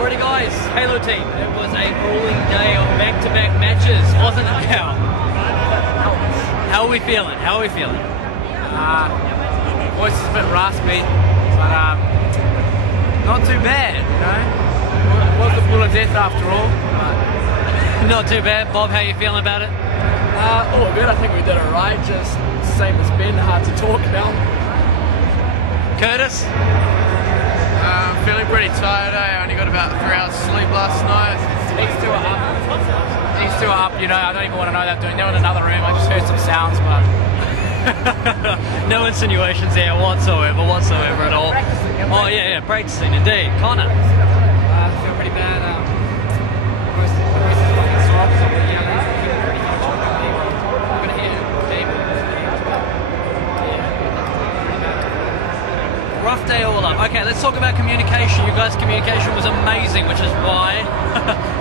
Alrighty guys, Halo team, it was a grueling day of back-to-back matches, wasn't it now? How are we feeling? Voice is a bit raspy, but not too bad, you know? It was the pool of death after all. Not too bad. Bob, how you feeling about it? All good, I think we did it right, just same as Ben, hard to talk now. Curtis? I'm feeling pretty tired. I only got about 3 hours sleep last night. These two are up. These two are up, you know, I don't even want to know they're doing. They're in another room, I just heard some sounds, but... No insinuations there whatsoever at all. Oh yeah, practicing indeed. Connor? I feel pretty bad. Voice is fucking soft, so we're yelling. I'm gonna hear Rough day all up. Okay, let's talk about communication. You guys' communication was amazing, which is why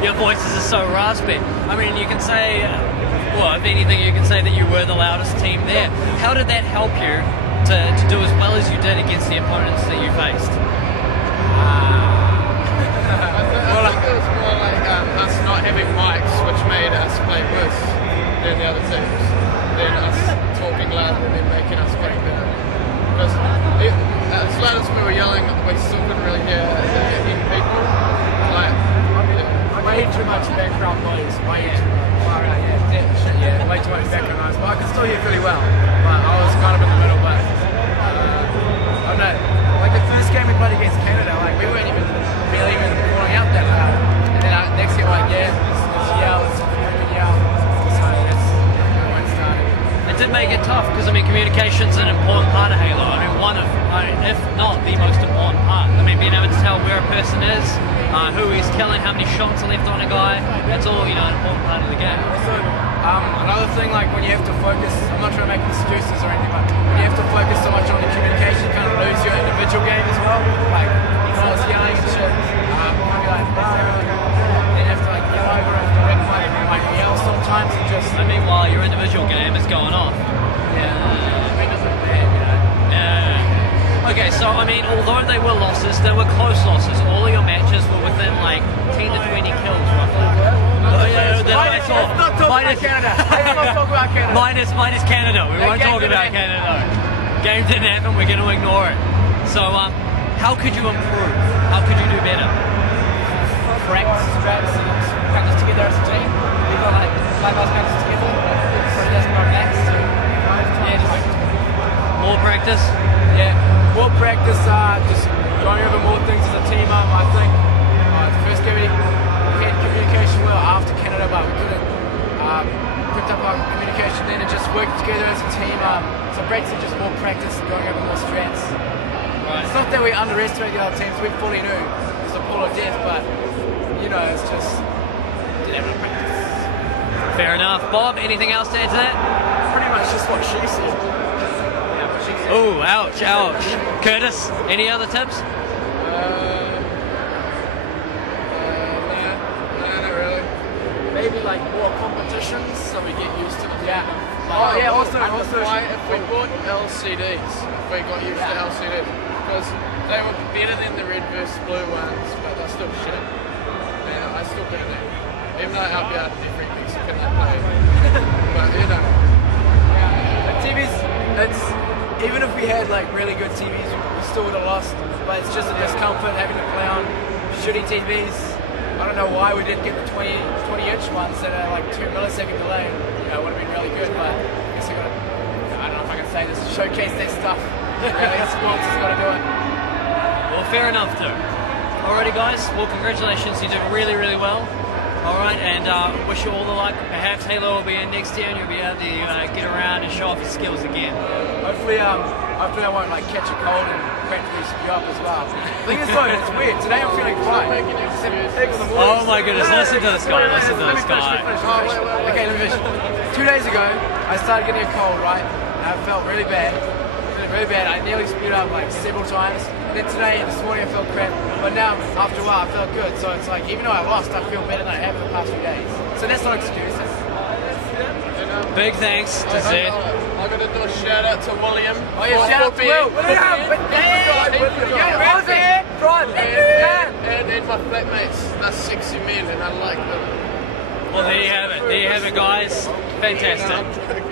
your voices are so raspy. I mean, you can say, well, if anything, you can say that you were the loudest team there. How did that help you to do as well as you did against the opponents that you faced? Well, I think it was more like us not having mics, which made us play worse than the other teams. Then us talking louder and then making us play better. Because as loud as we were yelling, we still couldn't really hear the people. Like, Way too much background noise, way too much. way too much background noise, but I can still hear pretty well. But I was kind of in the middle, but I don't know. Like the first game we played against Canada, like we weren't even really even calling out that loud. And then next game, like let's yell, let's yell. So everyone started. It did make it tough because I mean communication's an important part of Halo. I mean if not the most important part. I mean being able to tell where a person is, who he's killing, how many shots are left on a guy. That's all an important part of the game. Also, another thing, like when you have to focus, I'm not trying to make excuses or anything, but when you have to focus so much on the communication, you kind of lose your individual game as well. Like, if I was yelling and shit, I'd be like, then you have to like yell over and direct like yell sometimes and just... I mean, while your individual game is going off. Yeah, I mean, that's bad, you know? Yeah. Okay, so I mean, although they were losses, they were close losses. All of your matches were within like 10 to 20 kills, roughly. Let's not talk about Canada. Let's not talk about Canada. Minus Canada. We won't talk about Canada. Game didn't happen. We're going to ignore it. So, how could you improve? How could you do better? Practice together as a team. We got like 5 hours practice together. So it doesn't relax. Yeah, just more practice. Yeah, more practice. Just going over more things as a team. I think the first game we had communication well after Canada, but we couldn't picked up our communication then and just worked together as a team. So practice, just more practice, going over more strengths. Right. It's not that we underestimated the other teams. We fully knew it was a pool of death, but you know, it's just didn't have enough practice. Fair enough. Bob, anything else to add to that? Pretty much just what she said. Yeah, but she said. Oh, ouch, ouch. Curtis, any other tips? not really. Maybe like more competitions so we get used to them. Yeah. Like, Also, Why if we bought LCDs, if we got used to LCDs, because they were better than the red versus blue ones, but they're still shit. And I still put it in. Even though I'll be out every Mexican I play. But you know. The TVs, it's even if we had like really good TVs, we still would have lost. But it's just a discomfort having to play on shitty TVs. I don't know why we didn't get the 20-inch ones that are like 2 millisecond delay. You know, it would have been really good, but I guess I got to, I don't know if I can say this, showcase that stuff. Really, sports has got to do it. Well, fair enough, too. Alrighty, guys. Well, congratulations. You did really, really well. Alright, and wish you all the luck. Perhaps Halo will be in next year and you'll be able to get around and show off your skills again. Hopefully I won't like catch a cold and practically spew up as well. The thing is though, it's weird. Today I'm feeling fine. Oh my goodness, listen to this guy, listen to this guy. Okay, let me finish. 2 days ago, I started getting a cold, right? And I felt really bad. Really bad. I nearly spewed up like several times. And then today, this morning, I felt crap. But now, after a while, I felt good. So it's like, even though I lost, I feel better than I have in the past few days. So that's not excuses. Big thanks to Zed. I'm going to do a shout out to William. Oh yeah, shout out to Will. William! And my flatmates are sexy men and I like them. Well, there you have it. There you have it, guys. Fantastic.